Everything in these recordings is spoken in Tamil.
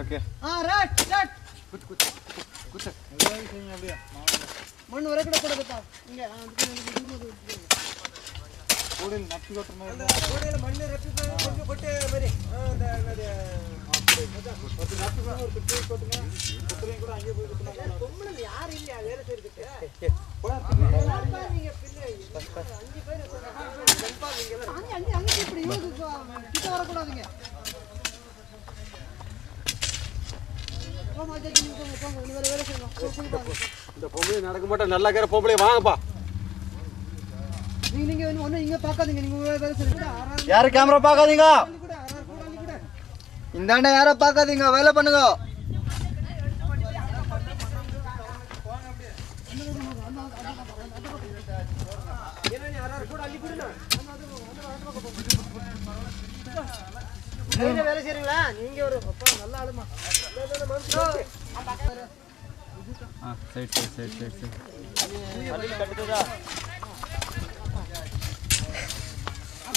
ஓகே. Ride start. குத்து. எல்லாரும் செய்யுங்க அப்படியே. மண் வர கூட போடுங்கப்பா. இங்க கோடையில் நப்பி கொட்டுற மாதிரி. அந்த கோடையில் மண் ரெப்பி கொஞ்சம் கொட்டே மாதிரி. அந்த ஒரு நப்பி ஒரு குட்டி கொட்டுங்க. குத்துறையும் கூட அங்கே போய் கொட்டுங்க. பொம்பளை யார் இல்லையா வேலை செய்யறதுக்கு? நீங்க பிள்ளை 5 பேர் அங்க இப்படி கிட்ட வரக்கூடாதுங்க. இந்த பொம்பளை நடக்க மாட்டா நல்லா கேற பொம்பளை வாங்கப்பா. நீங்க ஒண்ணு இங்க பார்க்காதீங்க. நீங்க வேலை செய்யுங்க. யாரு கேமரா பார்க்காதீங்க. இந்தாண்ட யார பார்க்காதீங்க. வேலை பண்ணுங்க. வேலை செய்றீங்களா? நீங்க ஒரு நல்ல ஆளுமா. சைட்.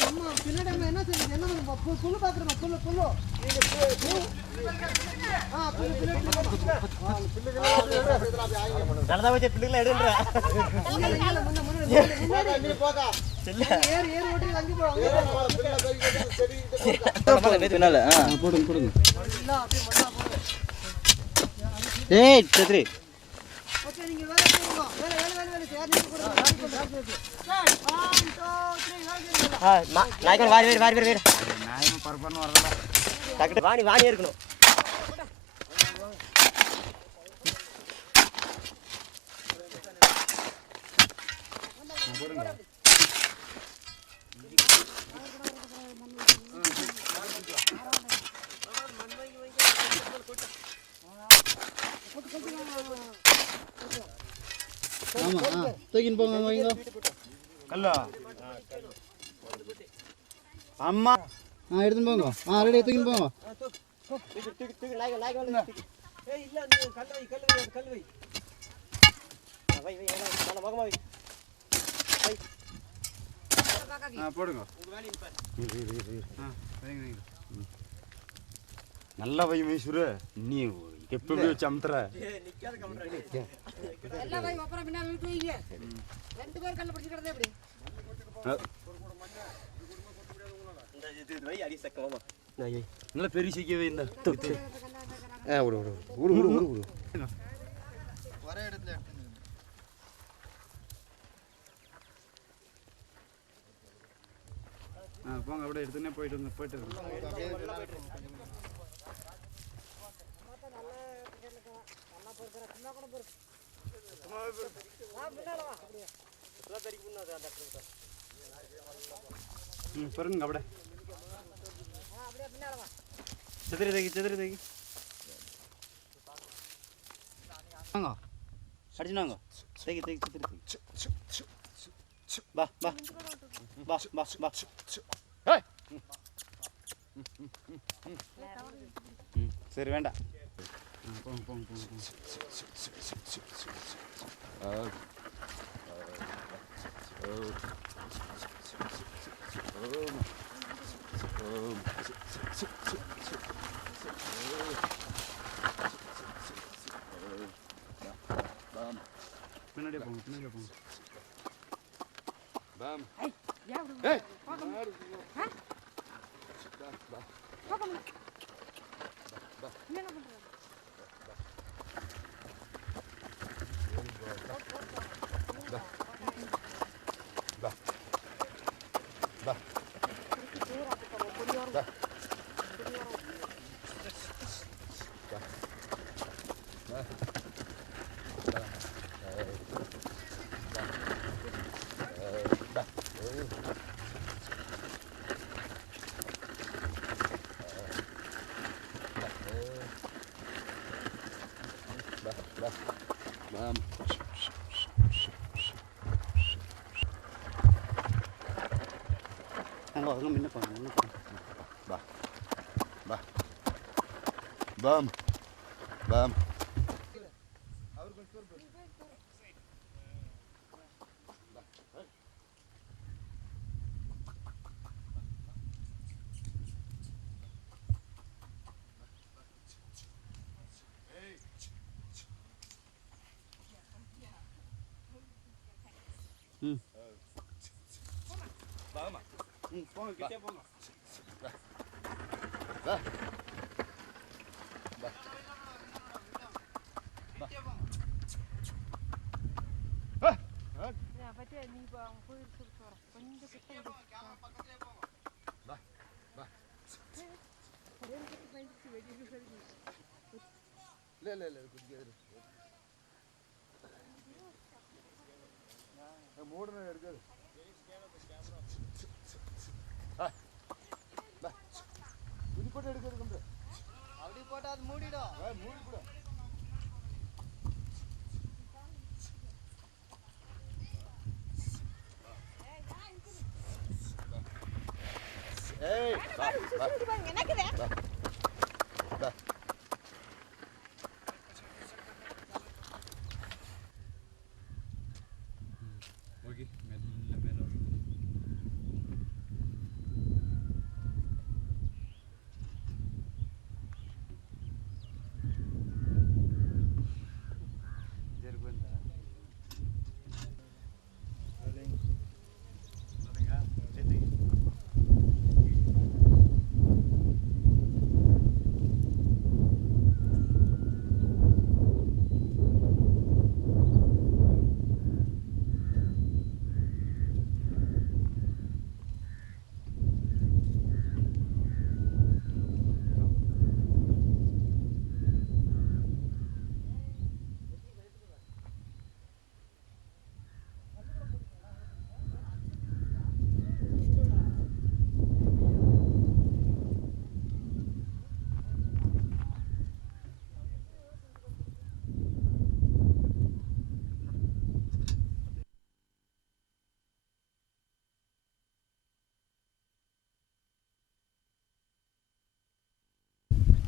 அம்மா பின்னாடி என்ன செய்யுங்க? என்ன புல்லு பாக்குறோம். புல்லு புல்லு நல்லதா வச்ச பிள்ளைகளை எடுங்கற. ஏறு ஓட்டி அங்க போ. பின்னால போடுங்க. டேய் சத்ரி. ஓகே நீங்க வேலை செய்யுங்க. வேலை யார் நீங்க கொடுங்க. ஸ்டார்ட் 1 2 3 நாய்க்கு வாடி நாயமா பரபரன்னு வரல. டக்கு வாடி இருக்கணும். ஆமா தூக்கின்னு போங்க வைங்க. கல்லா அம்மா எடுத்துன்னு போங்க. ரெடி தூக்கின்னு போங்க. தூக்கு நாய்க்கு வந்து ஏய் இல்ல நீ கல் வை. வை நான் மகமா வை. போடுங்க. உங்க வேலைய பாரு. வைங்க. நல்லா வை மைசூரு. நீ எப்படி சமத்துற? நிக்காத கமறா. எல்லாம் வை அப்புறம் பின்னால இழுத்து வைங்க. ரெண்டு பேர் கல்ல பிடிச்சு கிடந்தே அப்படி. இந்த வை அடி சக்கமா. நல்ல பெரிய சிக்கவே இந்த. விடு. ஒரே இடத்துல எடுத்துங்க. போங்க அப்படியே எடுத்துனே போயிட்டு. பாருங்க அப்படியே. சதுரி தேக்கி வாங்க. அடிச்சுனாங்க. தேக்கி சதுரி. பா. சரி வேண்டாம். போங்க. பின்னாடியே போங்க. பாம். ஏய் Bam. போங்க கிட்டே போங்க மூடணும் எடுக்காது துணி போட்டு எடுக்கிறது கொண்டு அப்படி போட்டா அது மூடிடும். மூடி கூட ஏய்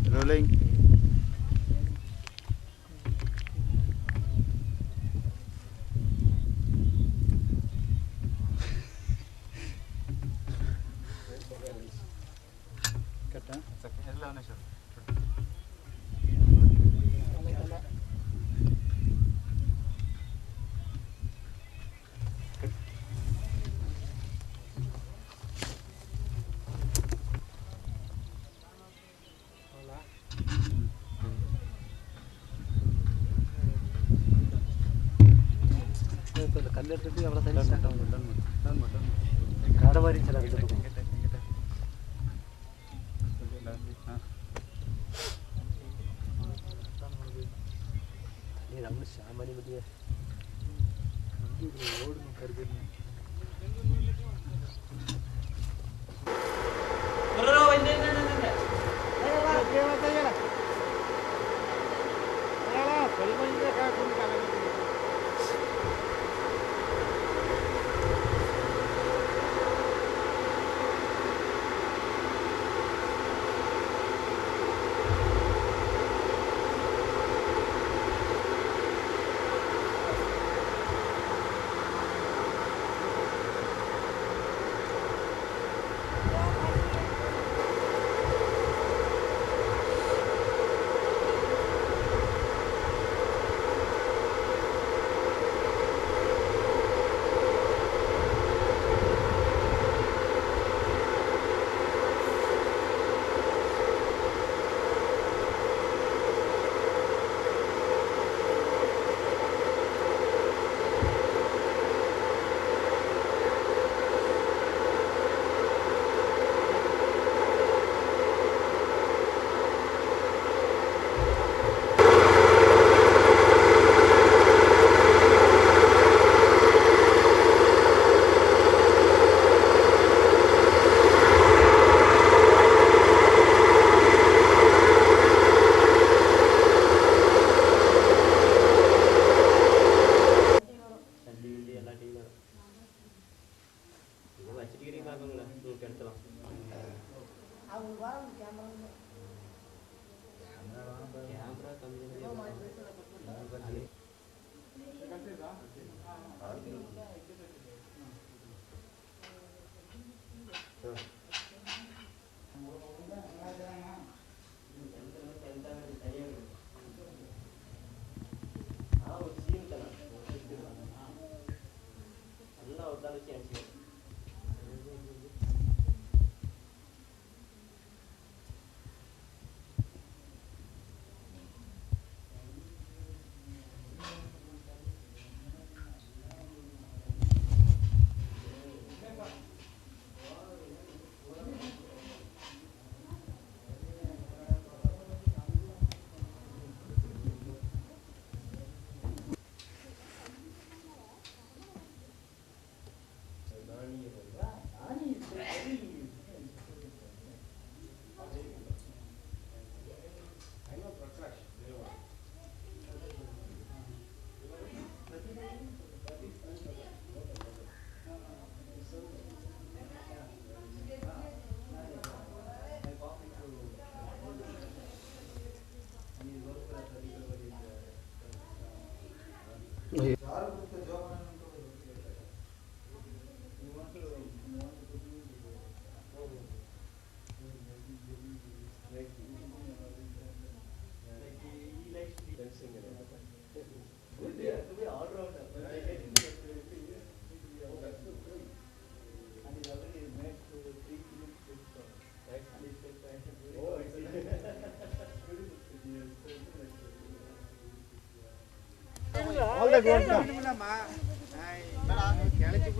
rolling kata ಎಲ್ಲ ಅವನೇ ಸರ್ ಕಲ್ಲೆಡ್ತಿದ್ದು ಅವರ ಸೈಲೆಂಟ್ ಗಾಡವಾರಿ ಚೆನ್ನಾಗಿದೆ ನಮ್ಮ ಸಾಮಾನ್ಯ ಮದುವೆ ಓಡು ಕರ್ಬೇಕು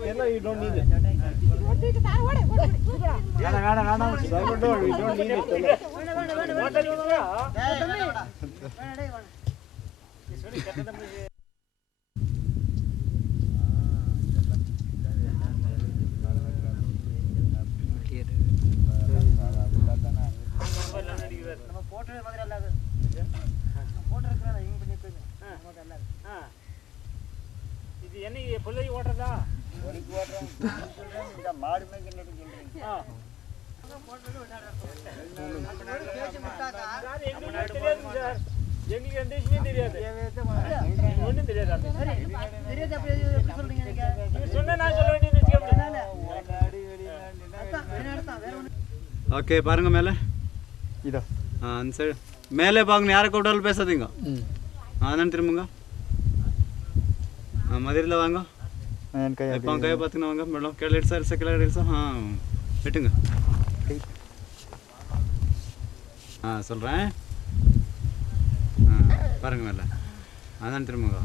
ಎಲ್ಲ you don't need it. இது என்ன புள்ளி ஓட்டறதா மாடு மேய்க்க எங்களுக்கு எந்த விஷயமும் தெரியாது ஒன்றும் தெரியாது சொன்ன நான் சொல்ல வேண்டியது ஓகே பாருங்க மேலே இதோ அந்த சைடு மேலே பாருங்க யாரை கூப்பிட்டாலும் பேசாதீங்க அதான் திரும்புங்க மதுரையில் வாங்க இப்போ கையை பார்த்துங்க வாங்க மேடம் கீழே எடுசா கீழே எடுசா விட்டுங்க சொல்கிறேன் பாருங்க மேலே அதான் திரும்புங்க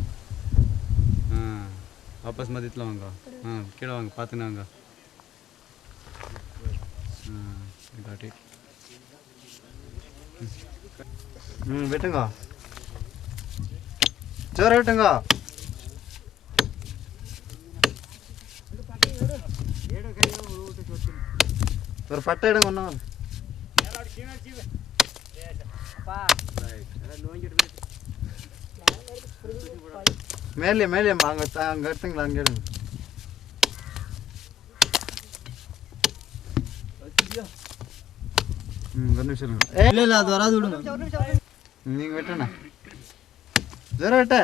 வாபஸ் மதியத்தில் வாங்க கீழே வாங்க பார்த்துன்னு வாங்க காட்டி விட்டுங்க ஜோர விட்டுங்க ஒரு பட்டை எடுங்க ஒன்றும் மேலே மேலே அங்கே அங்கே எடுத்துங்களா அங்கே எடுங்க ஒரு நிமிஷம் இல்லை இல்லை அது வராது விடுங்க நீங்கள் விட்டண்ணா ஜோர விட்ட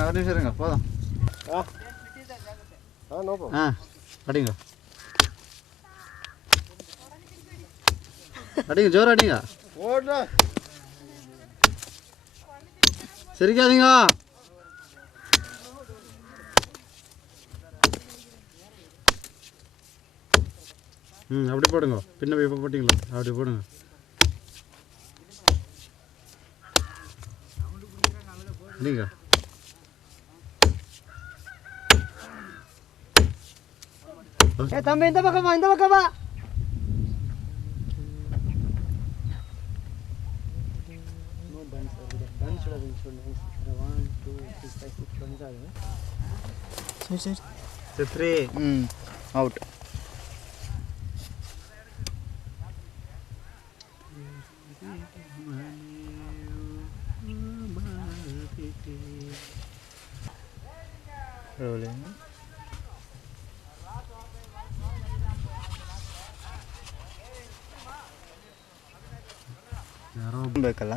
ஒரு நிமிஷம் இருங்க போதும் அடிங்க அடிங்க ஜோர் அடிங்க சிரிக்காதீங்க அப்படி போடுங்க பின்ன இப்போ போட்டிங்களா அப்படி போடுங்க அடிங்க தம்பி இந்த பக்கம் வா இந்த பக்கம் வா த்ரீ அவுட் ರೋಲಿಂಗ್ ಯಾರೋ ಬೇಕಲ್ಲ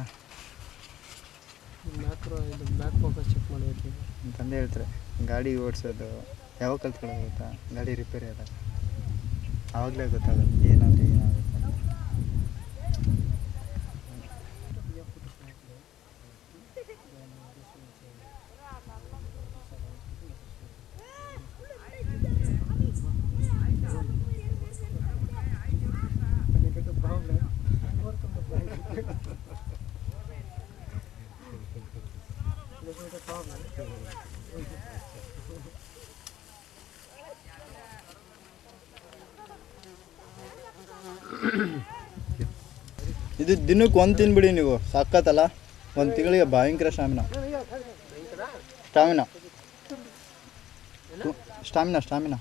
ಬ್ಯಾಕ್ ಫೋಕಸ್ ಚೆಕ್ ಮಾಡಬೇಕು ಅಂತಂದು ಹೇಳ್ತಾರೆ ಗಾಡಿ ಓಡಿಸೋದು ಯಾವಾಗ ಕಲ್ತ್ಕೊಳ್ಳೋದು ಗೊತ್ತಾ ಗಾಡಿ ರಿಪೇರಿ ಅದ ಆವಾಗಲೇ ಗೊತ್ತಾಗುತ್ತೆ ಏನಾಗುತ್ತೆ ಇದು ದಿನಕ್ಕೆ ಒಂದು ತಿನ್ಬಿಡಿ ನೀವು ಸಾಕತ್ತಲ್ಲ ಒಂದು ತಿಂಗಳಿಗೆ ಭಯಂಕರ ಸ್ಟಾಮಿನಾ ಸ್ಟಾಮಿನಾ ಸ್ಟಾಮಿನಾ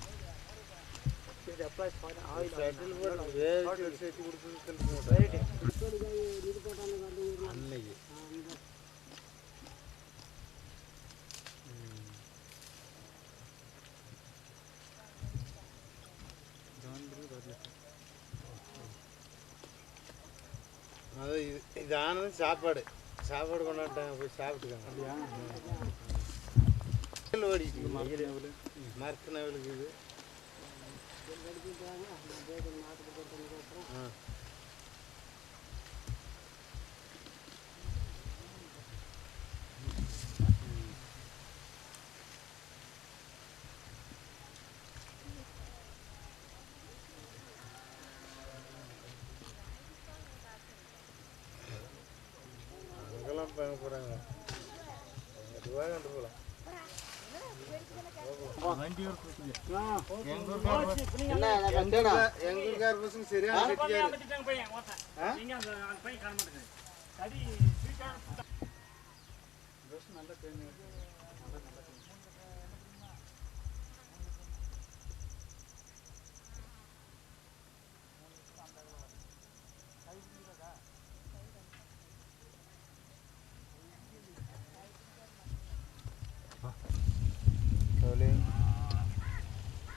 அது இதானது சாப்பாடு சாப்பாடு கொண்டாட்டாங்க போய் சாப்பிட்டுக்காங்க ஓடிட்டு மரத்தினவளுக்கு இது வண்டி ஒரு குத்துது ஆ. எங்க ஊர்க்கார என்ன கட்டணா எங்க ஊர்க்கார பசங்க சரியான கட்டிக்காரு வந்துட்டாங்க பையன் ஓட்ட. நீங்க அந்த பையன் காண மாட்டேங்குது. தடி சீக்கிரம் நல்ல ட்ரெயின்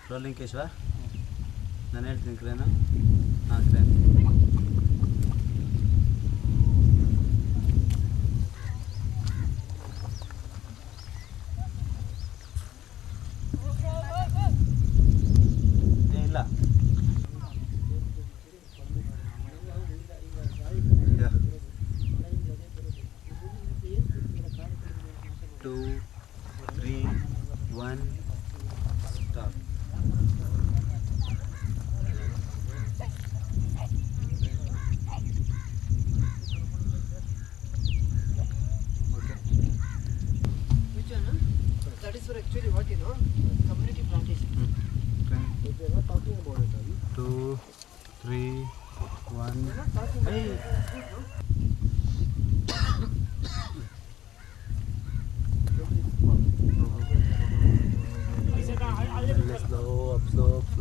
ರೋಲಿಂಗ್ ಕೇಶವ ನಾನು ಹೇಳ್ತೀನಿ ಕ್ರೇನು ಹಾಂ ಕ್ರೇನ್ ಇಲ್ಲ 2 3 1 stop. Which one? That is for actually what community plantation. If we are not talking about it, 2 3 1 we are not talking about it. It's good, no?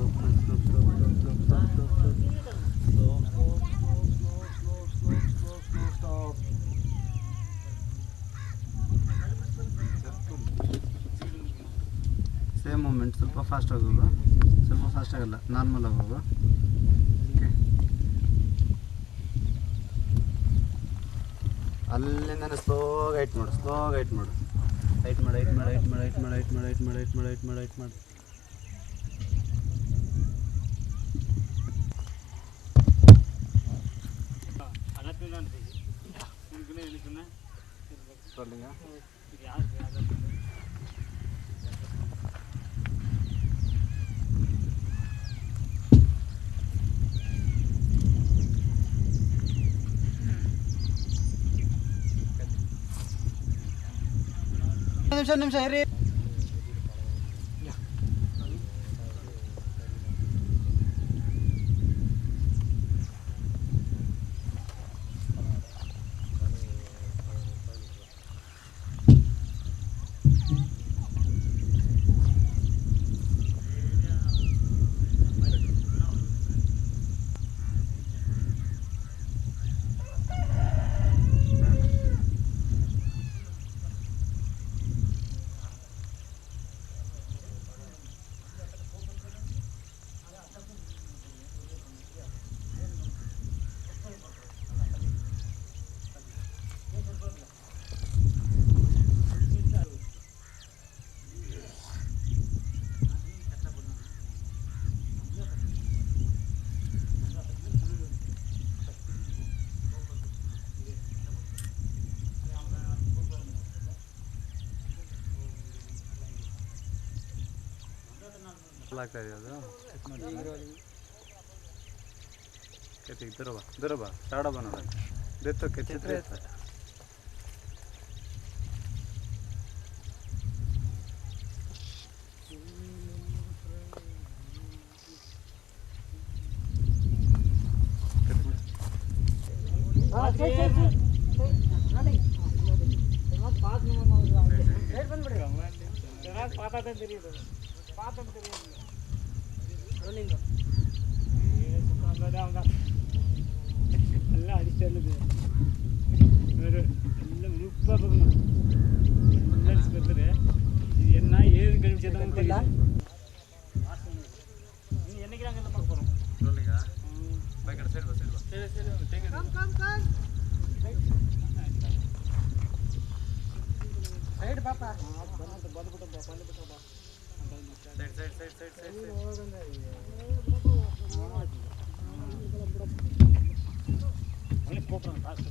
Same moment ಸ್ವಲ್ಪ ಫಾಸ್ಟ್ ಆಗೋದು ಸ್ವಲ್ಪ ಫಾಸ್ಟ್ ಆಗಲ್ಲ ನಾರ್ಮಲ್ ಆಗೋದು ಅಲ್ಲಿಂದನೇ ಸ್ಲೋಗಿ ಹೈಟ್ ಮಾಡು ಸ್ಲೋಗಿ ಹೈಟ್ ಮಾಡು ಹೈಟ್ ಮಾಡಿ ಹೈಟ್ ಮಾಡಿ ಹೈಟ್ ಮಾಡಿ ಹೈಟ್ ಮಾಡಿ ಹೈಟ್ ಮಾಡಿ ಹೈಟ್ ಮಾಡಿ ಹೈಟ್ ಮಾಡಿ ಹೈಟ್ ಮಾಡಿ ಹೈಟ್ ಮಾಡಿ ಅಗತ್ಯ ಅನ್ಸಿದೆ ನಿನಗೆ ಏನಕ್ಕೆ ರೋಲಿಂಗ ಯಾರು ನಿಮಿಷ ಇರಿ. ಆಗ್ತಾ ಇದೆ ಅದು ಕೆತ್ತಿಗೆ ದೂರ ಬಾ ಸ್ಟಾರ್ಟ್ ಬಾ ನೋಡ ದೆತ್ತು ಕೆತ್ತಿದ್ರೆ ಪಾತ தெரியுது பாத்தம் தெரியுது ರೋಲಿಂಗ್ எல்லாம் அடிச்சது வேறு எல்லாம் உறுப்பாக பார்க்கணும் எல்லாம் அடிச்சு பார்த்துரு இது என்ன ஏது கழிச்சதான் தெரியல நீ என்னைக்கு நாங்கள் என்ன பார்க்க போகிறோம் ರೋಲಿಂಗ ಬೈಕ್ ಸೈಡ್ ಬಾ ಸೈಡ್ ಬಾ ಸೈಡ್ ಪಾಪ ಸೈಡ್ அவனே கூப்பிட்றான் காசு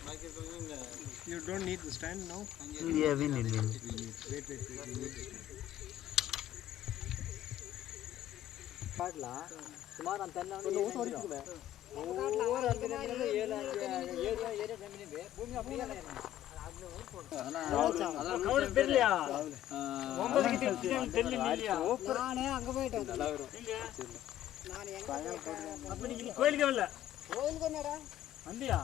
பாக்கி சொல்லுங்க don't need to stand now. Yeah, we need. ಸುಮಾರು ಅಂತ கோயிலுக்கு வரல வந்தியா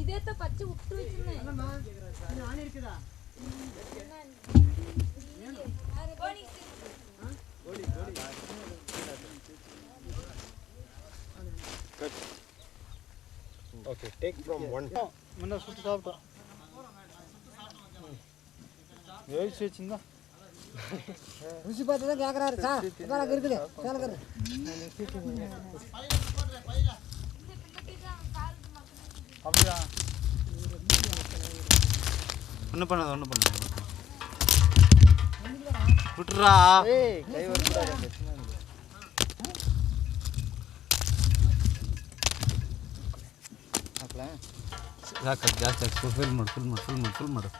ఇదేతో పచ్చి ఉట్టు వచ్చింది Okay, take from one. మొన్న సుట్టు సాపుతా వేసి వచ్చిందా ருசி பார்த்து தான் கேட்குறாரு சார் இதான் இருக்குது சேலக்கரு அப்படியா ஒன்றும் பண்ணாத விட்டுறா ஏய் கை வரக்கூடாது ಸಾಕು ಜಾಸ್ತಿ ಹಾಕಿ ಫುಲ್ ಮಾಡು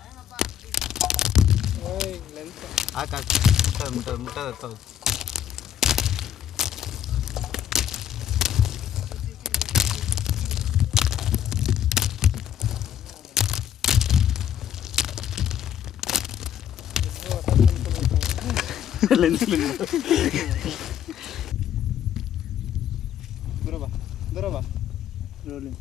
ಹಾಕಿ ಮುಟ್ಟ ದೂರ ಬಾ ರೋಲಿಂಗ್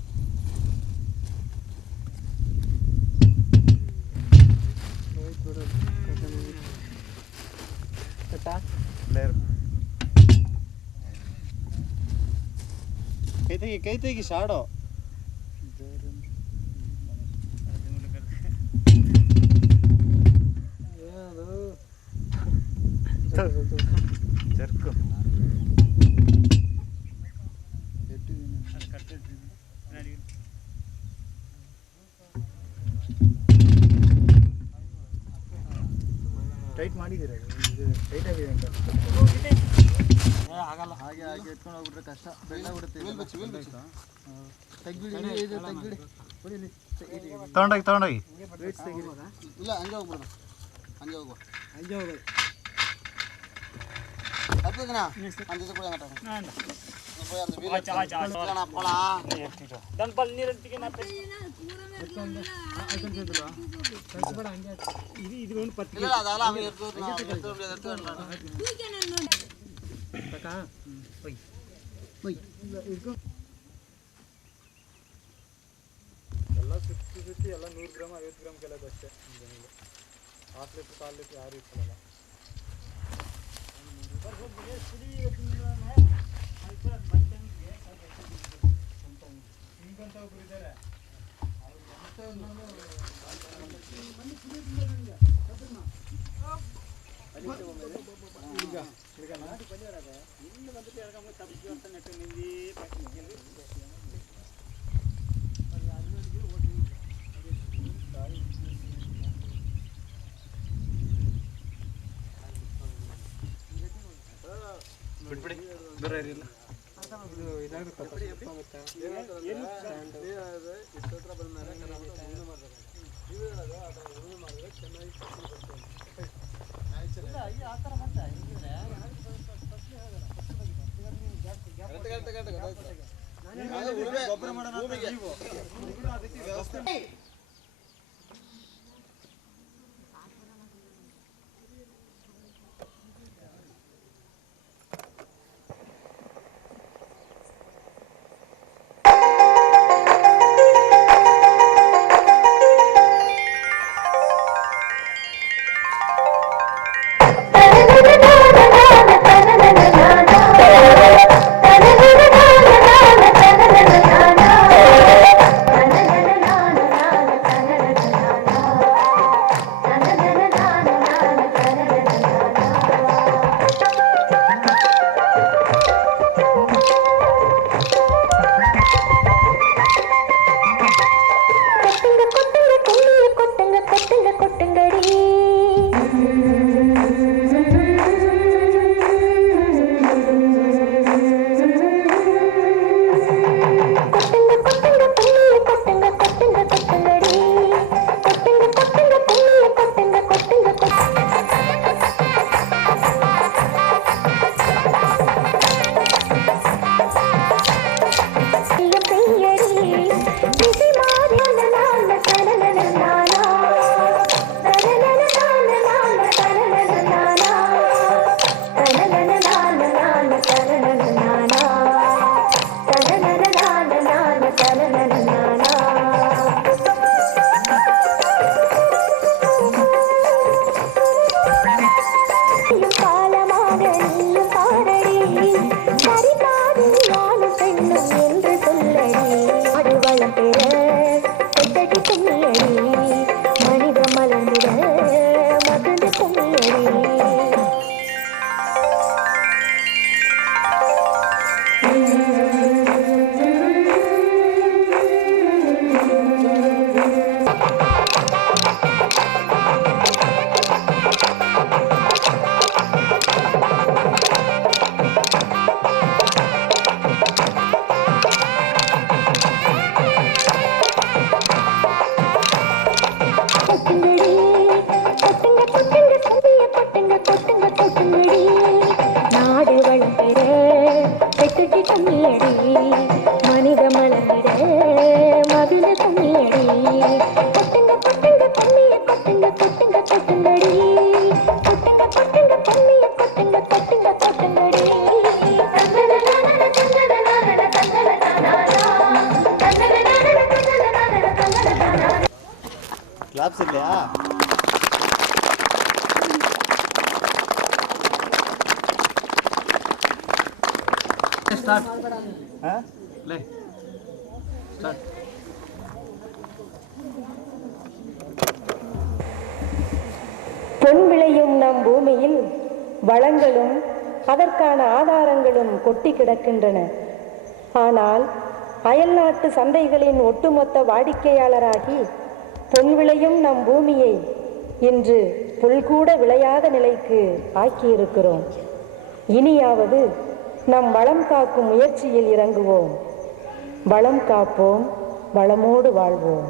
ಕೈ ತೆಗಿ ಶಾಡೋ ಜರ್ಕು ಟೈಟ್ ಮಾಡಿದ್ದೀರಾ ಇದು ಟೈಟ್ ಆಗಿದೆ ಅಂತ ಆಗಲ್ಲ ಹಾಗೆ ಎತ್ಕೊಂಡು ಹೋಗ್ಬಿಟ್ರೆ ಕಷ್ಟ ಬೆಳ್ಳ ಬಿಡುತ್ತೆ ತಗೊಂಡೋಗಿ ಇಲ್ಲ ಹಂಗೆ ಹೋಗ್ಬಿಡು ಹಂಗೆ ಹೋಗುವ ಎಲ್ಲ ಸುತ್ತಿ ಎಲ್ಲ 100 ಗ್ರಾಮ್ 50 ಗ್ರಾಮ್ ಕೆಲದು ಅಷ್ಟೇ ಹಾಫ್ ಲೀಟ್ರ್ ಕಾಲು ಲೀಟ್ರ್ ಯಾರು ಇಟ್ಕೊಳ್ಳಲ್ಲ ನಿಮ್ಗಂತ ಒಬ್ರು ಇದ್ದಾರೆ ಬಿಟ್ಬಿಡಿ ದೂರ ಇರಲಿಲ್ಲ ಇದು ಇದಾಗುತ್ತೆ ಇಷ್ಟತ್ರ ಬಂದ್ಮೇಲೆ ಉಳುಮೆ ಮಾಡ್ತಾರೆ ನೀವು ಹೇಳೋದು ಅದನ್ನು ಉಳುಮೆ ಮಾಡಿದ್ರೆ ಚೆನ್ನಾಗಿ ಆ ಥರ ಮಾಡ್ತಾ ಗೊಬ್ಬರ ಮಾಡೋಣ ನೀವು ಅದಕ್ಕೆ ವ್ಯವಸ್ಥೆ na na na ಕ್ಲಾಪ್ಸ್ ಇದೆಯಾ? ಸ್ಟಾರ್ಟ್ ಹಾಂ ಲೇ ಸ್ಟಾರ್ಟ್. பொன் விளையும் நம் பூமியில் வளங்களும் அதற்கான ஆதாரங்களும் கொட்டி கிடக்கின்றன. ஆனால் அயல்நாட்டு சந்தைகளின் ஒட்டுமொத்த வாடிக்கையாளராகி பொன் விளையும் நம் பூமியை இன்று புல்கூட விளையாத நிலைக்கு ஆக்கியிருக்கிறோம். இனியாவது நம் வளம் காக்கும் முயற்சியில் இறங்குவோம். வளம் காப்போம், வளமோடு வாழ்வோம்.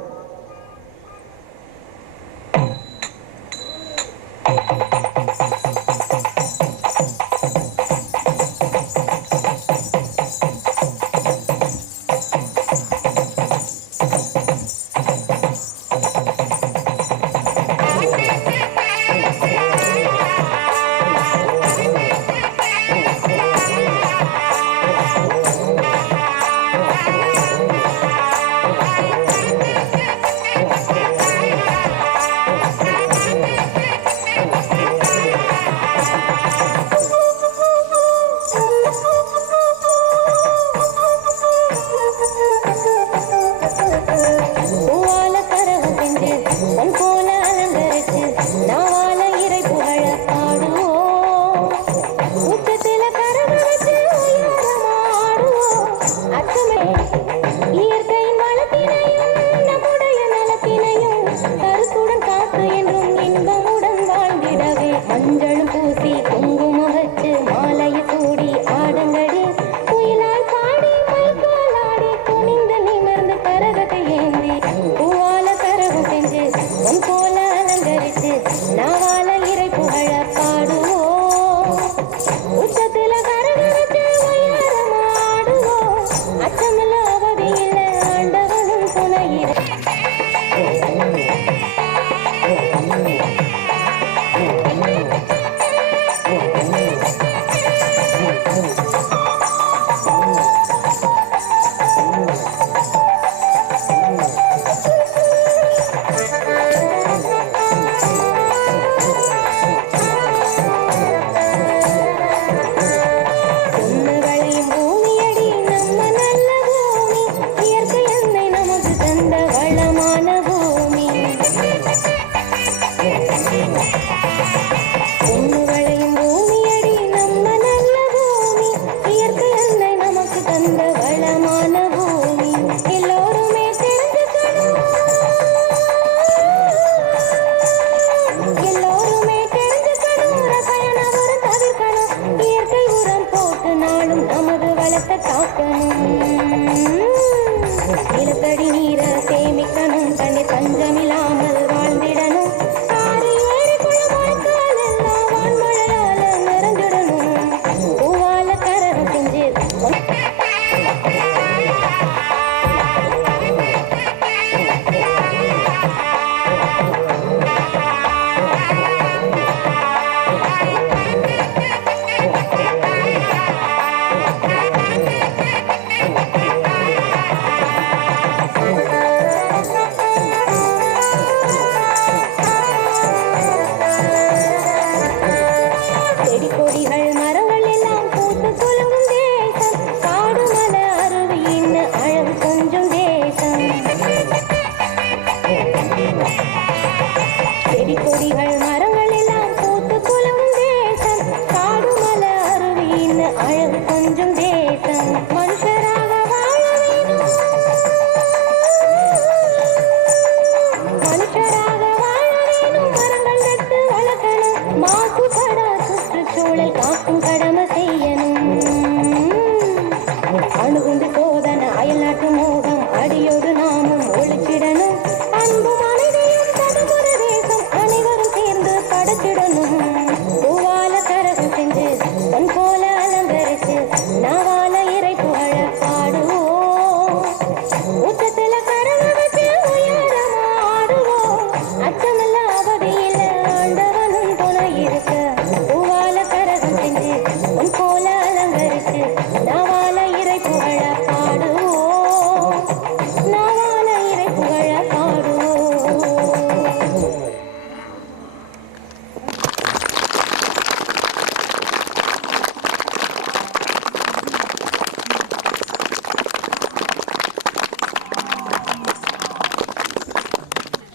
அணுகுண்டு சோதனை அயல்நாட்டு மோகம் அடியோடு நாமும் ஒழிச்சிடணும். அன்பு மனிதையும்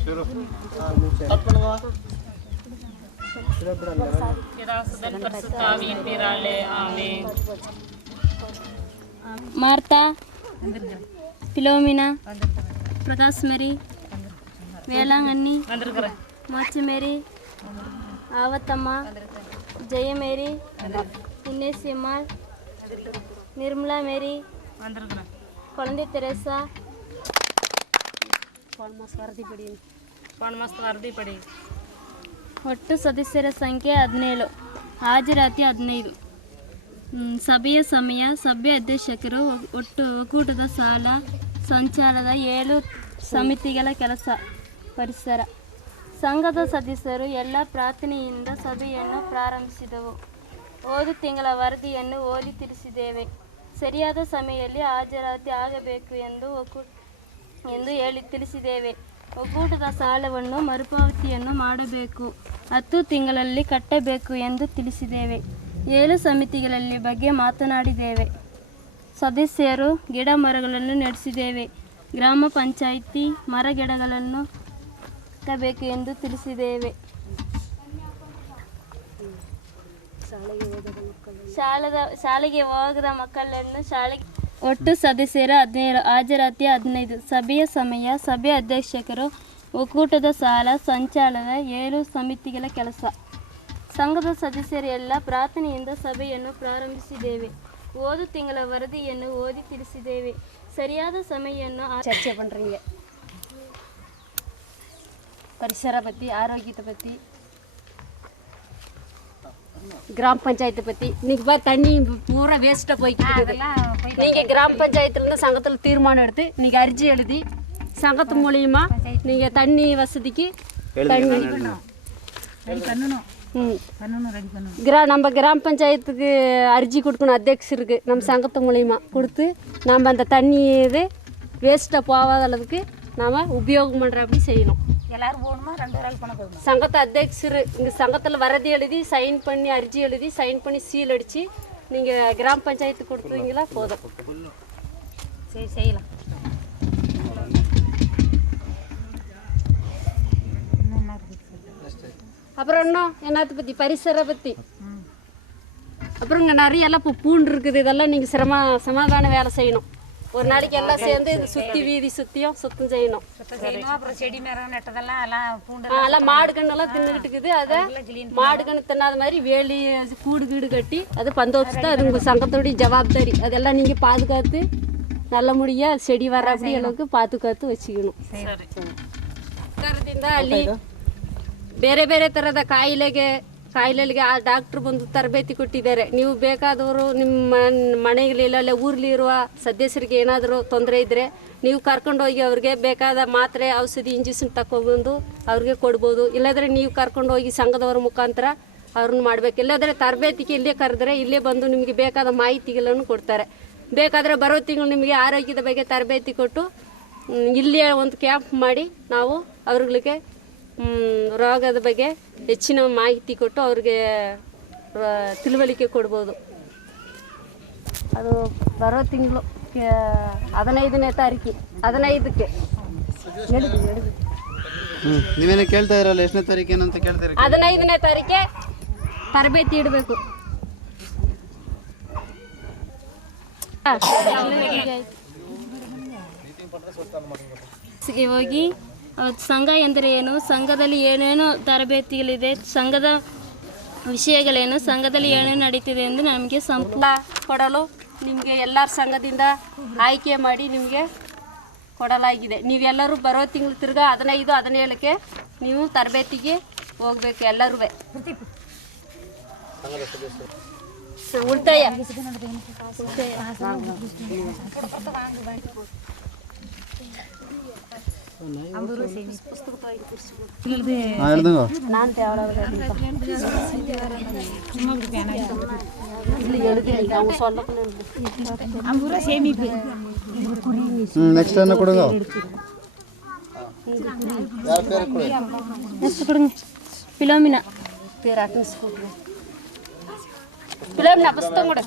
ஸ்டார்ட் பண்ணுங்க. மார்த்தா, பிலோமினா, பிரகாஷ் மேரி, வேளாங்கண்ணி, மாச்சுமேரி, ஆவத்தம்மா, ஜெயமேரி, இன்னேசியம்மாள், ನಿರ್ಮಲಾ ಮೇರಿ, ಕೊಳಂದಿ ತೆರೇಸಾ, ವರದಿ ಪಡಿ. ಒಟ್ಟು ಸದಸ್ಯರ ಸಂಖ್ಯೆ 17, ಹಾಜರಾತಿ 15. ಸಭೆಯ ಸಮಯ, ಸಭೆ ಅಧ್ಯಕ್ಷರು, ಒಕ್ಕೂಟದ ಸಾಲ ಸಂಚಾಲದ 7 ಸಮಿತಿಗಳ ಕೆಲಸ, ಪರಿಸರ. ಸಂಘದ ಸದಸ್ಯರು ಎಲ್ಲ ಪ್ರಾರ್ಥನೆಯಿಂದ ಸಭೆಯನ್ನು ಪ್ರಾರಂಭಿಸಿದೆವು. ಓದು ತಿಂಗಳ ವರದಿಯನ್ನು ಓದಿ ತಿಳಿಸಿದ್ದೇವೆ. ಸರಿಯಾದ ಸಮಯದಲ್ಲಿ ಹಾಜರಾತಿ ಆಗಬೇಕು ಎಂದು ಹೇಳಿ ತಿಳಿಸಿದ್ದೇವೆ. ಒಕ್ಕೂಟದ ಸಾಲವನ್ನು ಮರುಪಾವತಿಯನ್ನು ಮಾಡಬೇಕು, 10 ತಿಂಗಳಲ್ಲಿ ಕಟ್ಟಬೇಕು ಎಂದು ತಿಳಿಸಿದ್ದೇವೆ. 7 ಸಮಿತಿಗಳಲ್ಲಿ ಬಗ್ಗೆ ಮಾತನಾಡಿದ್ದೇವೆ. ಸದಸ್ಯರು ಗಿಡ ಮರಗಳನ್ನು ನಡೆಸಿದ್ದೇವೆ. ಗ್ರಾಮ ಪಂಚಾಯಿತಿ ಮರಗಿಡಗಳನ್ನು ಕಟ್ಟಬೇಕು ಎಂದು ತಿಳಿಸಿದ್ದೇವೆ. ಶಾಲೆಗೆ ಹೋಗದ ಮಕ್ಕಳನ್ನು ಶಾಲೆಗೆ. ಒಟ್ಟು ಸದಸ್ಯರ 17, ಹಾಜರಾತಿ 15. ಸಭೆಯ ಸಮಯ, ಸಭೆ ಅಧ್ಯಕ್ಷರು, ಒಕ್ಕೂಟದ ಸಾಲ ಸಂಚಾಲನ 7 ಸಮಿತಿಗಳ ಕೆಲಸ. ಸಂಘದ ಸದಸ್ಯರು ಎಲ್ಲ ಪ್ರಾರ್ಥನೆಯಿಂದ ಸಭೆಯನ್ನು ಪ್ರಾರಂಭಿಸಿದ್ದೇವೆ. ಓದು ತಿಂಗಳ ವರದಿಯನ್ನು ಓದಿ ತಿಳಿಸಿದ್ದೇವೆ. ಸರಿಯಾದ ಸಮಯವನ್ನು ಚರ್ಚೆ பண்ணுறீங்க. ಪರಿಸರ பற்றி, ஆரோக்கியத்தை பற்றி, கிராம பஞ்சாயத்தை பற்றி. இன்னைக்கு பாரு தண்ணி பூரா வேஸ்ட்டாக போய்க்கிட்டு. நீங்கள் கிராம பஞ்சாயத்துலேருந்து சங்கத்தில் தீர்மானம் எடுத்து நீங்கள் அர்ஜி எழுதி சங்கத்து மூலியமா நீங்கள் தண்ணி வசதிக்கு நம்ம கிராம பஞ்சாயத்துக்கு அர்ஜி கொடுக்கணும். அத்தியட்சருக்கு நம்ம சங்கத்து மூலியமா கொடுத்து நம்ம அந்த தண்ணி இது வேஸ்ட்டாக போகாத அளவுக்கு நாம் உபயோகம் பண்ணுற அப்படி செய்யணும். எல்லாரும் போகணுமா? 2 நாள் பணம் போகணும். சங்கத்தை அத்தியட்சர் இங்கே சங்கத்தில் வரதி எழுதி சைன் பண்ணி அர்ஜி எழுதி சைன் பண்ணி சீல் அடித்து நீங்கள் கிராம பஞ்சாயத்துக்கு கொடுத்துருவீங்களா? போதும். சரி, செய்யலாம். அப்புறம் இன்னும் என்னத்தை பற்றி, பரிசரை பற்றி. அப்புறம் இங்கே நிறைய எல்லாம் இப்போ பூண்டு இருக்குது. இதெல்லாம் நீங்கள் சமாதான வேலை செய்யணும். ஒரு நாளைக்கு எல்லாம் சேர்ந்து இது சுற்றி வீதி சுத்தம் செய்யணும். அப்புறம் செடி மரம் நட்டதெல்லாம் எல்லாம் மாடு கண்ணெல்லாம் தின்னுக்கிட்டு இருக்குது. அதை மாடு கண்ணு தின்னாத மாதிரி வேலி கூடு கட்டி அது பந்தோச்சு தான். அது உங்கள் சங்கத்தோடைய ஜவாப்தாரி. அதெல்லாம் நீங்கள் பாதுகாத்து நல்ல முடியாக செடி வர அப்படி அளவுக்கு பாதுகாத்து வச்சுக்கணும். ಕರದಿಂದ ಅಲ್ಲಿ ಬೇರೆ ಬೇರೆ ಥರದ ಕಾಯಿಲೆಗೆ ಆ ಡಾಕ್ಟ್ರು ಬಂದು ತರಬೇತಿ ಕೊಟ್ಟಿದ್ದಾರೆ. ನೀವು ಬೇಕಾದವರು ನಿಮ್ಮ ಮನೆಗಳಲ್ಲ ಊರ್ಲಿ ಇರುವ ಸದಸ್ಯರಿಗೆ ಏನಾದರೂ ತೊಂದರೆ ಇದ್ದರೆ ನೀವು ಕರ್ಕೊಂಡೋಗಿ ಅವ್ರಿಗೆ ಬೇಕಾದ ಮಾತ್ರೆ ಔಷಧಿ ಇಂಜೆಕ್ಷನ್ ತಗೊಬಂದು ಅವ್ರಿಗೆ ಕೊಡ್ಬೋದು. ಇಲ್ಲಾಂದರೆ ನೀವು ಕರ್ಕೊಂಡೋಗಿ ಸಂಘದವರ ಮುಖಾಂತರ ಅವ್ರನ್ನ ಮಾಡಬೇಕು. ಇಲ್ಲಾಂದರೆ ತರಬೇತಿಗೆ ಇಲ್ಲೇ ಕರೆದ್ರೆ ಇಲ್ಲೇ ಬಂದು ನಿಮಗೆ ಬೇಕಾದ ಮಾಹಿತಿಗಳನ್ನು ಕೊಡ್ತಾರೆ. ಬೇಕಾದರೆ ಬರೋ ತಿಂಗಳು ನಿಮಗೆ ಆರೋಗ್ಯದ ಬಗ್ಗೆ ತರಬೇತಿ ಕೊಟ್ಟು ಇಲ್ಲೇ ಒಂದು ಕ್ಯಾಂಪ್ ಮಾಡಿ ನಾವು ಅವ್ರಿಗೆ ರೋಗದ ಬಗ್ಗೆ ಹೆಚ್ಚಿನ ಮಾಹಿತಿ ಕೊಟ್ಟು ಅವ್ರಿಗೆ ತಿಳುವಳಿಕೆ ಕೊಡ್ಬೋದು. ಅದು ಬರೋ ತಿಂಗಳು 15ನೇ ತಾರೀಕು 15ಕ್ಕೆ ನೀವೇನು ಕೇಳ್ತಾ ಇರಲ್ಲ, ಎಷ್ಟನೇ ತಾರೀಕು ಏನಂತ ಕೇಳ್ತಾರೆ? 15ನೇ ತಾರೀಕೆ ತರಬೇತಿ ಇಡಬೇಕು. ಹೋಗಿ ಸಂಘ ಎಂದರೆ ಏನು, ಸಂಘದಲ್ಲಿ ಏನೇನು ತರಬೇತಿಗಳಿದೆ, ಸಂಘದ ವಿಷಯಗಳೇನು, ಸಂಘದಲ್ಲಿ ಏನೇನು ನಡೀತಿದೆ ಎಂದು ನಮಗೆ ಸಂಪೂರ್ಣ ಕೊಡಲು ನಿಮಗೆ ಎಲ್ಲರ ಸಂಘದಿಂದ ಆಯ್ಕೆ ಮಾಡಿ ನಿಮಗೆ ಕೊಡಲಾಗಿದೆ. ನೀವೆಲ್ಲರೂ ಬರೋ ತಿಂಗಳು ತಿರ್ಗಾ 15, 17ಕ್ಕೆ ನೀವು ತರಬೇತಿಗೆ ಹೋಗ್ಬೇಕು ಎಲ್ಲರೂ. ಉಳಿತಾಯ ನೆಕ್ಸ್ಟ್ ಅನ್ನ ಕೊಡುங்க. ಫಿಲೋಮಿನಾ ಫಿಲೋಮಿನಾ ಪುಸ್ತಕ ಕೊಡು.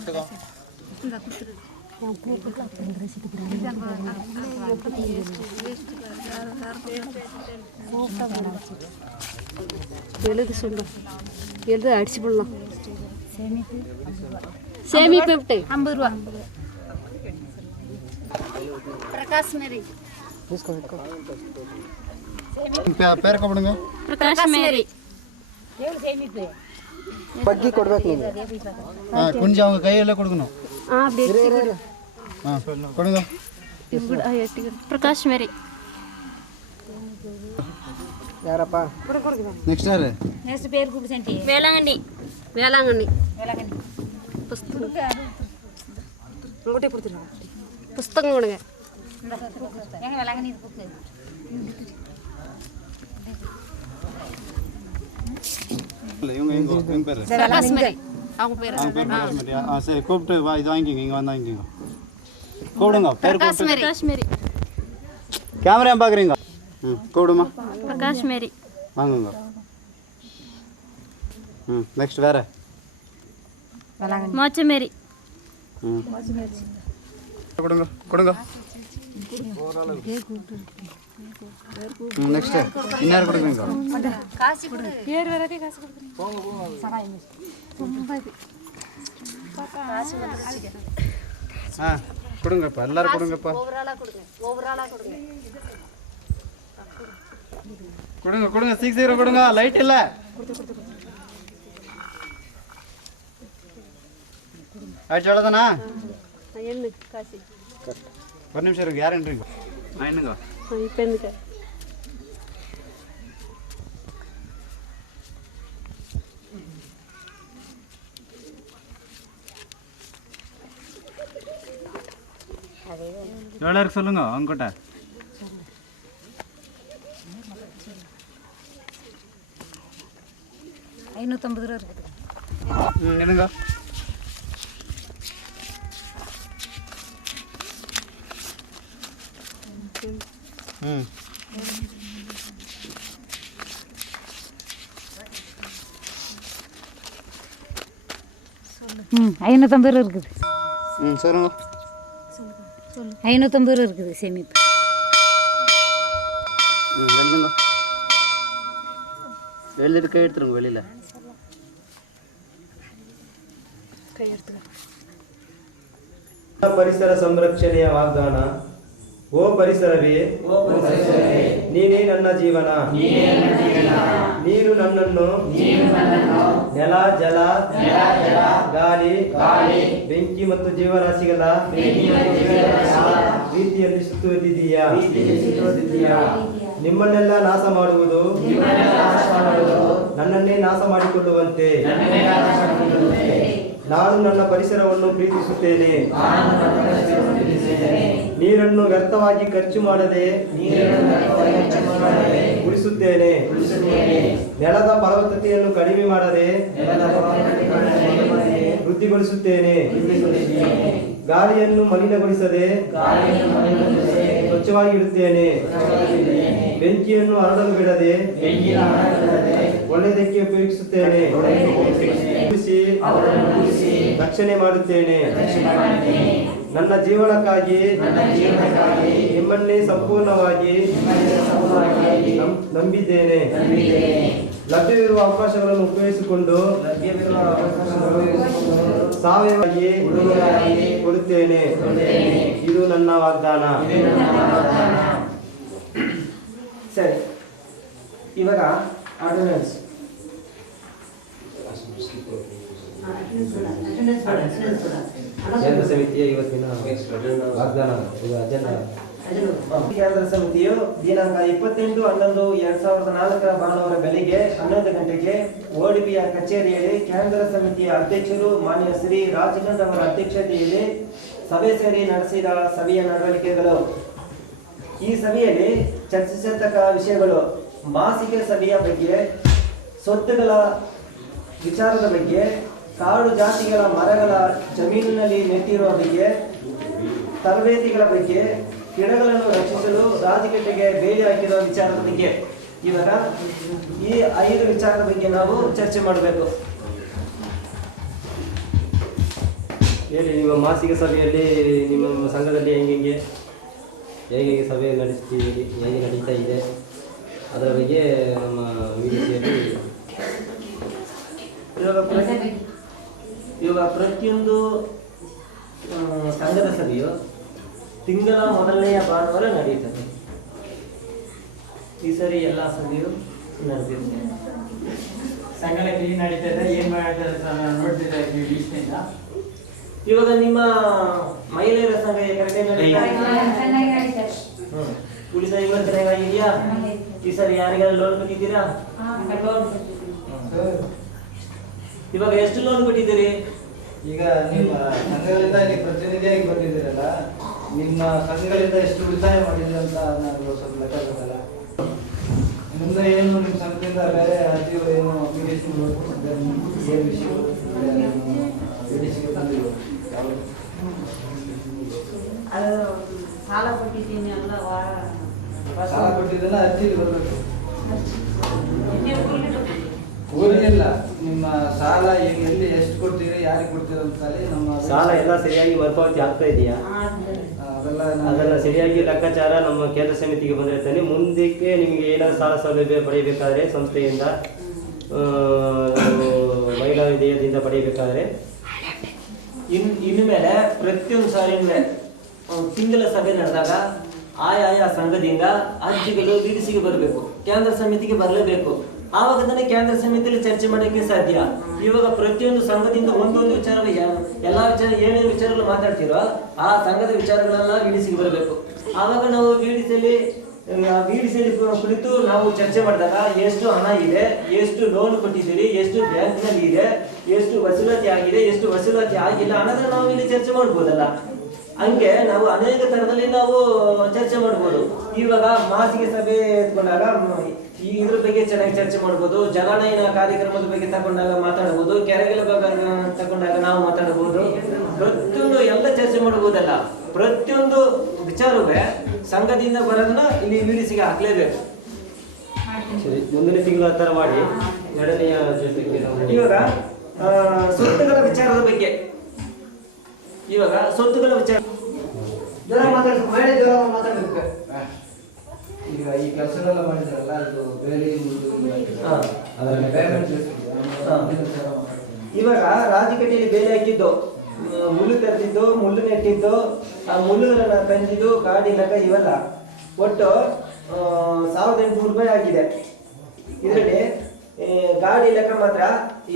எழுது சொல்லு, எழுது அடிச்சு போடலாம். சேமிப்பு 50 ரூபா. பிரகாஷ் மேரி. பேர் ಕೊಡುங்க. பிரகாஷ் மேரி. ಬಗ್ಗಿ ಕೊಡ್ಬೇಕು ನೀವು. ಕುಂಜ அவங்க கையில கொடுக்கணும். அப்படியே கொடுங்க. பிரகாஷ் மேரி. ಯಾರಪ್ಪ? ನೆಕ್ಸ್ಟ್ ಯಾರು? வேளாங்கண்ணி. வேளாங்கண்ணி. புஸ்தகம் கொடுங்க. இவங்க பேர் பிரகாஷ் மேரி. அவங்க பேர் சரி கூப்பிட்டு வா, இது வாங்கிக்கோங்க, இங்கே வந்து வாங்கிக்கோங்க. கூப்பிடுங்க, பேர் கூப்பிட்டு. பிரகாஷ் மேரி. கேமரா பார்க்குறீங்க? கூப்பிடுமா. பிரகாஷ் மேரி. வாங்குங்க. நெக்ஸ்ட் வேறு? மோச்ச மேரி. கொடுங்க கொடுங்க. நெக்ஸ்ட் இன்னார் கொடுக்குறீங்க? கொடுங்கப்பா, எல்லாரும் கொடுங்கப்பா. கொடுங்க கொடுங்க, சீக்கிரம் கொடுங்க, லைட் இல்லை. ஆயிடுச்சு, அவ்வளோதானா? ஒரு நிமிஷம் இருக்கு, யாருன்றீங்க? என்னங்க இப்போ எதுக்கு? எவ்வளோ இருக்கு சொல்லுங்க அவங்ககிட்ட. ₹550 இருக்குது. என்னங்க? ம் 550 இருக்குது. சொல்லுங்க. 550 இருக்குது சேமிப்பு. எழுதுங்க. எழுதிட்டு கை எடுத்துருங்க வெளியில். ಪರಿಸರ ಸಂರಕ್ಷಣೆಯ ವಾಗ್ದಾನ. ಓ ಪರಿಸರವೇ, ನೀನೇ ನನ್ನ ಜೀವನ. ನೀರು ನನ್ನನ್ನು ನೆಲ, ಜಲ, ಗಾಳಿ, ಬೆಂಕಿ ಮತ್ತು ಜೀವರಾಶಿಗಳ ರೀತಿಯಲ್ಲಿ ಸುತ್ತುವರಿದಿದ್ದೀಯಾ. ನಿಮ್ಮನ್ನೆಲ್ಲ ನಾಶ ಮಾಡುವುದು ನನ್ನನ್ನೇ ನಾಶ ಮಾಡಿಕೊಳ್ಳುವಂತೆ ನಾನು ನನ್ನ ಪರಿಸರವನ್ನು ಪ್ರೀತಿಸುತ್ತೇನೆ. ನೀರನ್ನು ವ್ಯರ್ಥವಾಗಿ ಖರ್ಚು ಮಾಡದೆ ಉಳಿಸುತ್ತೇನೆ. ನೆಲದ ಫಲವತ್ತತೆಯನ್ನು ಕಡಿಮೆ ಮಾಡದೆ ವೃದ್ಧಿಗೊಳಿಸುತ್ತೇನೆ. ಗಾಳಿಯನ್ನು ಮಲಿನಗೊಳಿಸದೆ ಸ್ವಚ್ಛವಾಗಿಡುತ್ತೇನೆ. ಬೆಂಕಿಯನ್ನು ಹರಡಲು ಬಿಡದೆ ಒಳ್ಳೆಯದಕ್ಕೆ ಉಪಯೋಗಿಸುತ್ತೇನೆ. ರಕ್ಷಣೆ ಮಾಡುತ್ತೇನೆ. ನನ್ನ ಜೀವನಕ್ಕಾಗಿ ನಿಮ್ಮನ್ನೇ ಸಂಪೂರ್ಣವಾಗಿ ನಂಬಿದ್ದೇನೆ. ಲಭ್ಯವಿರುವ ಅವಕಾಶಗಳನ್ನು ಉಪಯೋಗಿಸಿಕೊಂಡು ಸಾವಯವವಾಗಿ ಕೊಡುತ್ತೇನೆ. ಇದು ನನ್ನ ವಾಗ್ದಾನ. ಸರಿ, ಇವಾಗ ಆರ್ಡಿನೆನ್ಸ್ ಕೇಂದ್ರ ಸಮಿತಿಯ ಇವತ್ತಿನ ವಾಗ್ದಾನ ಅಜೆಂಡಾ. ಕೇಂದ್ರ ಸಮಿತಿಯು ದಿನಾಂಕ 28/11/2004 ಭಾನುವಾರ ಬೆಳಿಗ್ಗೆ 11 ಗಂಟೆಗೆ ಓಡಿಬಿಯ ಕಚೇರಿಯಲ್ಲಿ ಕೇಂದ್ರ ಸಮಿತಿಯ ಅಧ್ಯಕ್ಷರು ಮಾನ್ಯ ಶ್ರೀ ರಾಜಗಂಡ್ ಅವರ ಅಧ್ಯಕ್ಷತೆಯಲ್ಲಿ ಸಭೆ ಸೇರಿ ನಡೆಸಿದ ಸಭೆಯ ನಡವಳಿಕೆಗಳು. ಈ ಸಭೆಯಲ್ಲಿ ಚರ್ಚಿಸತಕ್ಕ ವಿಷಯಗಳು: ಮಾಸಿಕ ಸಭೆಯ ಬಗ್ಗೆ, ಸ್ವತ್ತುಗಳ ವಿಚಾರದ ಬಗ್ಗೆ, ಕಾಡು ಜಾತಿಗಳ ಮರಗಳ ಜಮೀನಿನಲ್ಲಿ ನೆಟ್ಟಿರುವ ಬಗ್ಗೆ, ತರಬೇತಿಗಳ ಬಗ್ಗೆ, ಗಿಡಗಳನ್ನು ರಕ್ಷಿಸಲು ರಾಜಕೀಯಕ್ಕೆ ಬೇಲಿ ಹಾಕಿರುವ ವಿಚಾರದ ಬಗ್ಗೆ. ಇವಾಗ ಈ 5 ವಿಚಾರದ ಬಗ್ಗೆ ನಾವು ಚರ್ಚೆ ಮಾಡಬೇಕು. ಹೇಳಿ, ನಿಮ್ಮ ಮಾಸಿಕ ಸಭೆಯಲ್ಲಿ ನಿಮ್ಮ ಸಂಘದಲ್ಲಿ ಹೇಗೆ ಸಭೆ ನಡೆಸ್ತೀವಿ, ಹೇಗೆ ನಡೀತಾ ಇದೆ? ಅದರ ಬಗ್ಗೆ ನಮ್ಮ ವಿಡಿಯೋದಲ್ಲಿ ಇವಾಗ ಪ್ರತಿಯೊಂದು ಸಂಘದ ಸಭೆಯು ತಿಂಗಳ ಮೊದಲನೆಯ ಭಾನುವಾರ ನಡೆಯುತ್ತದೆ. ಈ ಸರಿ ಎಲ್ಲ ಸಭೆಯು ನಡೆದಿದೆ. ಸಂಘ ಕ್ಲೀನ್ ನಡೀತದೆ, ಏನು ಮಾಡ್ತಾರೆ ನೋಡ್ತಿದ್ದೆ ಇಷ್ಟದಿಂದ. ಇವಾಗ ನಿಮ್ಮ ಮಹಿಳೆಯರ ಸಂಘ ಉಳಿದ ಇವತ್ತು ಚೆನ್ನಾಗಿದೆಯಾ? ಈ ಸರಿ ಯಾರಿಗಾದ್ರೂ ಲೋನ್ ಕೊಟ್ಟಿದ್ದೀರಾ? ಇವಾಗ ಎಷ್ಟು ಲೋನ್ ಕೊಟ್ಟಿದ್ದೀರಿ? ಈಗ ನಿಮ್ಮ ಸಂಘಗಳಿಂದ ಇಲ್ಲಿ ಪ್ರತಿನಿಧಿಯಾಗಿ ಬಂದಿದ್ದೀರಲ್ಲ, ನಿಮ್ಮ ಸಂಘಗಳಿಂದ ಎಷ್ಟು ಉಳಿತಾಯ ಮಾಡಿದ್ರಿ ಅಂತ ನಾನು ಸ್ವಲ್ಪ ಲೆಕ್ಕ ಬೇಕಲ್ಲ. ಮುಂದೆ ಏನು ನಿಮ್ಮ ಸಂಘದಿಂದ ಬೇರೆ ಅರ್ಜಿಗಳು ಏನು ಅಪ್ಲಿಕೇಶನ್ ಏನು ವಿಷಯ ಅದು ಸಾಲ ಕೊಟ್ಟಿದ್ದೀನಿ ಅಲ್ಲ, ಸಾಲ ಕೊಟ್ಟಿದ್ದನ್ನ ಅರ್ಜಿಲಿ ಬರಬೇಕು. ಊರಿಗೆಲ್ಲ ನಿಮ್ಮ ಸಾಲ ಈಗ ಎಲ್ಲಿ ಎಷ್ಟು ಕೊಡ್ತೀರಿ, ಯಾರಿಗೆ ಕೊಡ್ತೀರ ಅಂತ ನಮ್ಮ ಸಾಲ ಎಲ್ಲ ಸರಿಯಾಗಿ ಮರುಪಾವತಿ ಆಗ್ತಾ ಇದೆಯಾ? ಅದೆಲ್ಲ ಸರಿಯಾಗಿ ಲೆಕ್ಕಾಚಾರ ನಮ್ಮ ಕೇಂದ್ರ ಸಮಿತಿಗೆ ಬಂದಿರ್ತಾನೆ. ಮುಂದಕ್ಕೆ ನಿಮಗೆ ಏನಾದರೂ ಸಾಲ ಸೌಲಭ್ಯ ಪಡೆಯಬೇಕಾದ್ರೆ ಸಂಸ್ಥೆಯಿಂದ ಮಹಿಳಾ ವಿಧೇಯದಿಂದ ಪಡೆಯಬೇಕಾದ್ರೆ ಇನ್ನು ಮೇಲೆ ಪ್ರತಿಯೊಂದು ಸಾರಿ ತಿಂಗಳ ಸಭೆ ನಡೆದಾಗ ಆಯಾ ಸಂಘದಿಂದ ಅರ್ಜಿಗಳು ವಿಡಿಸಿಗೆ ಬರಬೇಕು, ಕೇಂದ್ರ ಸಮಿತಿಗೆ ಬರಲೇಬೇಕು. ಆವಾಗ ತಾನೇ ಕೇಂದ್ರ ಸಮಿತಿಯಲ್ಲಿ ಚರ್ಚೆ ಮಾಡೋಕ್ಕೆ ಸಾಧ್ಯ. ಇವಾಗ ಪ್ರತಿಯೊಂದು ಸಂಘದಿಂದ ಒಂದೊಂದು ವಿಚಾರ, ಎಲ್ಲಾ ವಿಚಾರ ಏನೇನು ವಿಚಾರಗಳು ಮಾತಾಡ್ತಿರೋ ಆ ಸಂಘದ ವಿಚಾರಗಳೆಲ್ಲ ವಿಡಿಸಿಗೆ ಬರಬೇಕು. ಆವಾಗ ನಾವು ವಿಡಿಸಿಯಲ್ಲಿ ಕುರಿತು ನಾವು ಚರ್ಚೆ ಮಾಡಿದಾಗ ಎಷ್ಟು ಹಣ ಇದೆ, ಎಷ್ಟು ಲೋನ್ ಕೊಟ್ಟಿದ್ದೀರಿ, ಎಷ್ಟು ಬ್ಯಾಂಕ್ನಲ್ಲಿ ಇದೆ, ಎಷ್ಟು ವಸೂಲಾತಿ ಆಗಿದೆ, ಎಷ್ಟು ವಸೂಲಾತಿ ಆಗಿಲ್ಲ ಅನ್ನೋದನ್ನ ನಾವು ಇಲ್ಲಿ ಚರ್ಚೆ ಮಾಡ್ಬೋದಲ್ಲ. ಹಂಗೆ ನಾವು ಅನೇಕ ತರದಲ್ಲಿ ನಾವು ಚರ್ಚೆ ಮಾಡ್ಬೋದು. ಇವಾಗ ಮಾಸಿಕ ಸಭೆ ಎತ್ಕೊಂಡಾಗ ಇದ್ರ ಬಗ್ಗೆ ಚೆನ್ನಾಗಿ ಚರ್ಚೆ ಮಾಡ್ಬೋದು. ಜಲನಯನ ಕಾರ್ಯಕ್ರಮದ ಬಗ್ಗೆ ತಗೊಂಡಾಗ ಮಾತಾಡ್ಬೋದು. ಕೆರೆಗಳ ಬಗ್ಗೆ ತಗೊಂಡಾಗ ನಾವು ಮಾತಾಡ್ಬೋದು. ಪ್ರತಿಯೊಂದು ಎಲ್ಲ ಚರ್ಚೆ ಮಾಡ್ಬೋದಲ್ಲ. ಪ್ರತಿಯೊಂದು ವಿಚಾರವೇ ಸಂಘದಿಂದ ಬರೋದನ್ನ ಇಲ್ಲಿ ವಿಡಿಸಿಗೆ ಹಾಕ್ಲೇಬೇಕು. ಸರಿ, ಮುಂದಿನ ತಿಂಗಳು ಆ ಥರ ಮಾಡಿ. ಎರಡನೆಯ ಜೊತೆಗೆ ಇವಾಗ ಸ್ವತ್ತುಗಳ ವಿಚಾರದ ಬಗ್ಗೆ, ಇವಾಗ ಸ್ವತ್ತುಗಳ ವಿಚಾರ ಜ್ವರ ಮಾತಾಡ್ಬೇಕು. ಈಗ ಈ ಕೆಲಸಗಳೆಲ್ಲ ಮಾಡಿದಾರಲ್ಲ, ಅದು ಬೇರೆ ಇವಾಗ ರಾಜಕೀಯದಲ್ಲಿ ಬೇರೆ ಹಾಕಿದ್ದು, ಮುಳ್ಳು ತರ್ತಿದ್ದು, ಮುಳ್ಳು ನೆಟ್ಟಿದ್ದು, ಆ ಮುಳ್ಳುಗಳನ್ನ ತಂದಿದ್ದು, ಗಾಡಿ ಲೆಕ್ಕ ಇವೆಲ್ಲ ಒಟ್ಟು 1800 ರೂಪಾಯಿ ಆಗಿದೆ. ಇದರಲ್ಲಿ ಗಾಡಿ ಲೆಕ್ಕ ಮಾತ್ರ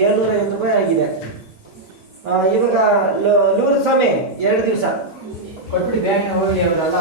750 ರೂಪಾಯಿ ಆಗಿದೆ. ಇವಾಗ ಲೂರು ಸ್ವಾಮಿ 2 ದಿವಸ ಕೊಟ್ಬಿಟ್ಟು ಬ್ಯಾಂಕ್ ಹೋಗಿ ಅವರೆಲ್ಲ